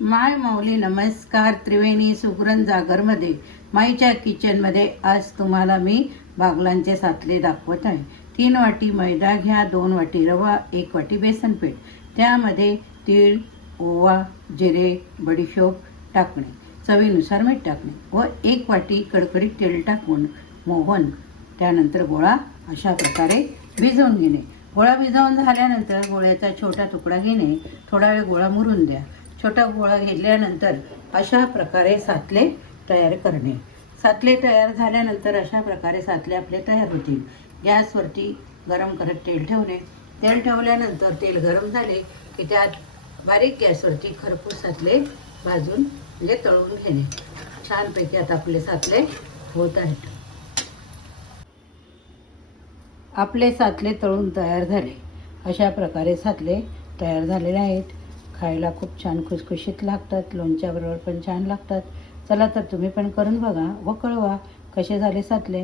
माय माऊली नमस्कार. त्रिवेणी सुगरण जागरमध्ये माईच्या किचनमध्ये आज तुम्हाला मी बागलांचे सातले दाखवत आहे. 3 वाटी मैदा घ्या, 2 वाटी रवा, 1 वाटी बेसन पीठ, त्यामध्ये तीळ, ओवा, जिरे, बडीशोप टाकणे, चवीनुसार मीठ टाकणे व 1 वाटी कडकडीत तेल टाकून मोहन, त्यानंतर गोळा अशा प्रकारे भिजवून घेणे. गोळा भिजवून झाल्यानंतर गोळ्याचा छोटा तुकडा घेणे, थोडा वेळ गोळा मुरून द्या. छोटा गोळा घेतल्यानंतर अशा प्रकारे सातले तयार करणे. सातले तयार झाल्यानंतर अशा प्रकारे सातले आपले तयार होतील. गॅसवरती गरम करत तेल ठेवणे. तेल ठेवल्यानंतर तेल गरम झाले की त्यात बारीक गॅसवरती खरपूस सातले भाजून म्हणजे तळून घेणे. छानपैकी आता आपले सातले होत आहेत. आपले सातले तळून तयार झाले. अशा प्रकारे सातले तयार झालेले आहेत. खायला खूप छान खुसखुशीत लागतात, लोणच्याबरोबर पण छान लागतात. चला तर तुम्ही पण करून बघा व कळवा कसे झाले सातले.